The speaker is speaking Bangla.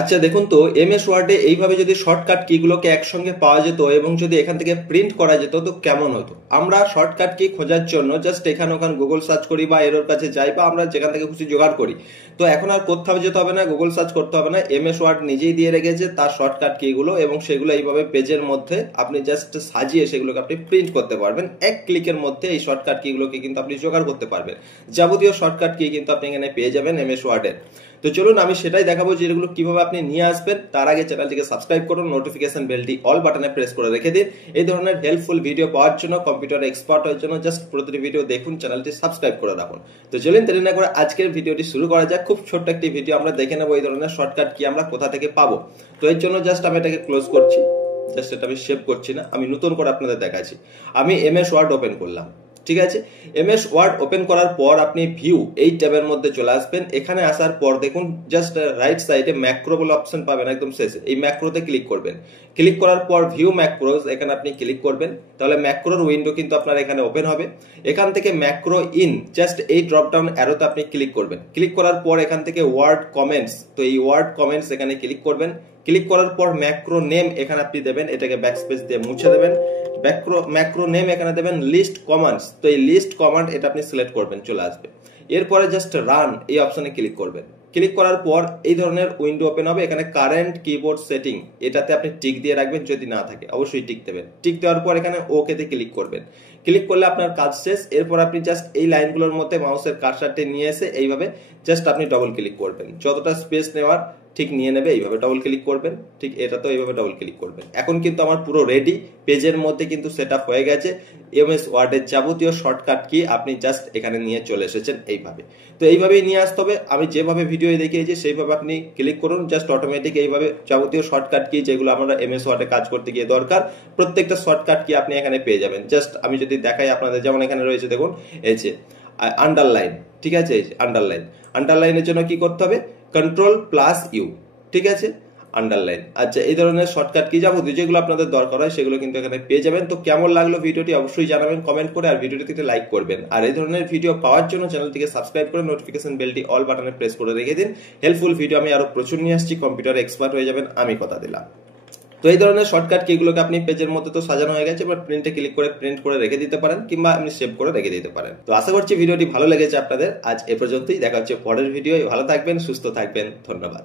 আচ্ছা দেখুন তো এমএস ওয়ার্ডে এইভাবে যদি শর্টকাট কিগুলোকে একসঙ্গে পাওয়া যেত এবং যদি এখান থেকে প্রিন্ট করা যেত তো কেমন হতো। আমরা শর্টকাট কি খোঁজার জন্য জাস্ট এখানে ওখানে গুগল সার্চ করি বা এর কাছে যাই বা আমরা যেখান থেকে খুশি জোগাড় করি। তো এখন আর কোথাও যেতে হবে না, গুগল সার্চ করতে হবে না, এমএস ওয়ার্ড নিজেই দিয়ে রেখেছে তার শর্টকাট কিগুলো এবং সেগুলো এইভাবে পেজের মধ্যে আপনি জাস্ট সাজিয়ে সেগুলোকে আপনি প্রিন্ট করতে পারবেন। এক ক্লিকের মধ্যে এই শর্টকাট কিগুলোকে কিন্তু আপনি জোগাড় করতে পারবেন। যাবতীয় শর্টকাট কি কিন্তু আপনি এখানে পেয়ে যাবেন এমএস ওয়ার্ডের। তো চলুন আমি সেটাই দেখাবো যে এগুলো কিভাবে আপনি নিয়ে আসবেন। তার আগে চ্যানেলটিকে সাবস্ক্রাইব করুন, নোটিফিকেশন বেলটি অল বাটনে প্রেস করে রেখে দিন। এই ধরনের হেল্পফুল ভিডিও পাওয়ার জন্য, কম্পিউটার এক্সপার্ট হওয়ার জন্য জাস্ট প্রতিটি ভিডিও দেখুন, চ্যানেলটি সাবস্ক্রাইব করে রাখুন। তো চলুন দেরি না করে আজকের ভিডিওটি শুরু করা যাক। খুব ছোট্ট একটি ভিডিও, আমরা দেখে নেবো এই ধরনের শর্টকাট কি আমরা কোথা থেকে পাবো। তো এর জন্য জাস্ট আমি এটাকে ক্লোজ করছি, জাস্ট এটা আমি সেভ করছি না, আমি নতুন করে আপনাদের দেখাচ্ছি। আমি এমএস ওয়ার্ড ওপেন করলাম, ঠিক আছে। এমএস ওয়ার্ড ওপেন করার পর আপনি ভিউ এই ট্যাবের মধ্যে চলে আসবেন। এখানে আসার পর দেখুন জাস্ট রাইট সাইডে ম্যাক্রো বলে অপশন পাবেন একদম শেষে, এই ম্যাক্রোতে ক্লিক করবেন। ক্লিক করার পর ভিউ ম্যাক্রোস এখানে আপনি ক্লিক করবেন, তাহলে ম্যাক্রোর উইন্ডো কিন্তু আপনার এখানে ওপেন হবে। এখান থেকে ম্যাক্রো ইন জাস্ট এই ড্রপ ডাউন অ্যারোতে আপনি ক্লিক করবেন। ক্লিক করার পর এখান থেকে ওয়ার্ড কমেন্টস, তো এই ওয়ার্ড কমেন্টস এখানে ক্লিক করবেন। ক্লিক করার পর ম্যাক্রো নেম এখানে আপনি দেবেন, এটাকে ব্যাকস্পেস দিয়ে মুছে দেবেন। ম্যাক্রো নেম এখানে দেবেন লিস্ট কমান্ডস, তো এই লিস্ট কমান্ড এটা আপনি সিলেক্ট করবেন, চলে আসবে। এরপরে জাস্ট রান এই অপশনে ক্লিক করবেন। ক্লিক করার পর এই ধরনের উইন্ডো ওপেন হবে। এখানে কারেন্ট কিবোর্ড সেটিং এটাতে আপনি টিক দিয়ে রাখবেন, যদি না থাকে অবশ্যই টিক দেবেন। টিক দেওয়ার পর এখানে ওকে তে ক্লিক করবেন। ক্লিক করলে আপনার কাজ শেষ। এরপর আপনি জাস্ট এই লাইনগুলোর মধ্যে মাউসের কার্সারটি নিয়ে এসে এইভাবে জাস্ট আপনি ডবল ক্লিক করবেন, যতটা স্পেস নেওয়ার ঠিক নিয়ে নেবে, এইভাবে ডবল ক্লিক করবেন। ঠিক এটা তো এইভাবে ডবল ক্লিক করবেন। এখন কিন্তু আমার পুরো রেডি, পেজের মধ্যে কিন্তু সেটআপ হয়ে গেছে। এমএস ওয়ার্ডের যাবতীয় শর্টকাট কি আপনি জাস্ট এখানে নিয়ে চলে এসেছেন এইভাবে। তো এইভাবেই নিয়ে আসতে হবে, আমি যেভাবে ভিডিও দেখিয়েছি সেইভাবে আপনি ক্লিক করুন, জাস্ট অটোমেটিক এইভাবে যাবতীয় শর্টকাট কি যেগুলো আমরা এমএস ওয়ার্ডে কাজ করতে গিয়ে দরকার প্রত্যেকটা শর্টকাট কি আপনি এখানে পেয়ে যাবেন। জাস্ট আমি যদি দেখাই আপনাদের, যেমন এখানে রয়েছে দেখুন এই যে আন্ডারলাইন, ঠিক আছে। এই আন্ডারলাইন, আন্ডারলাইনের জন্য কি করতে হবে, Ctrl+U, ঠিক আছে, আন্ডারলাইন। আচ্ছা এই ধরনের শর্টকাট কি যাবতীয় যেগুলো আপনাদের দরকার হয় সেগুলো কিন্তু এখানে পেয়ে যাবেন। তো কেমন লাগলো ভিডিওটি অবশ্যই জানাবেন কমেন্ট করে, আর ভিডিওটিতে লাইক করবেন। আর এই ধরনের ভিডিও পাওয়ার জন্য চ্যানেলটিকে সাবস্ক্রাইব করে নোটিফিকেশন বেলটি অল বাটনে প্রেস করে রেখে দিন। হেল্পফুল ভিডিও আমি আরো প্রচুর নিয়ে আসছি, কম্পিউটার এক্সপার্ট হয়ে যাবেন, আমি কথা দিলাম। তো এই ধরনের শর্টকাট কিগুলোকে আপনি পেজের মধ্যে তো সাজানো হয়ে গেছে, এবার প্রিন্টে ক্লিক করে প্রিন্ট করে রেখে দিতে পারেন, কিংবা আপনি সেভ করে রেখে দিতে পারেন। তো আশা করছি ভিডিওটি ভালো লেগেছে আপনাদের। আজ এ পর্যন্তই, দেখা হচ্ছে পরের ভিডিও। ভালো থাকবেন, সুস্থ থাকবেন, ধন্যবাদ।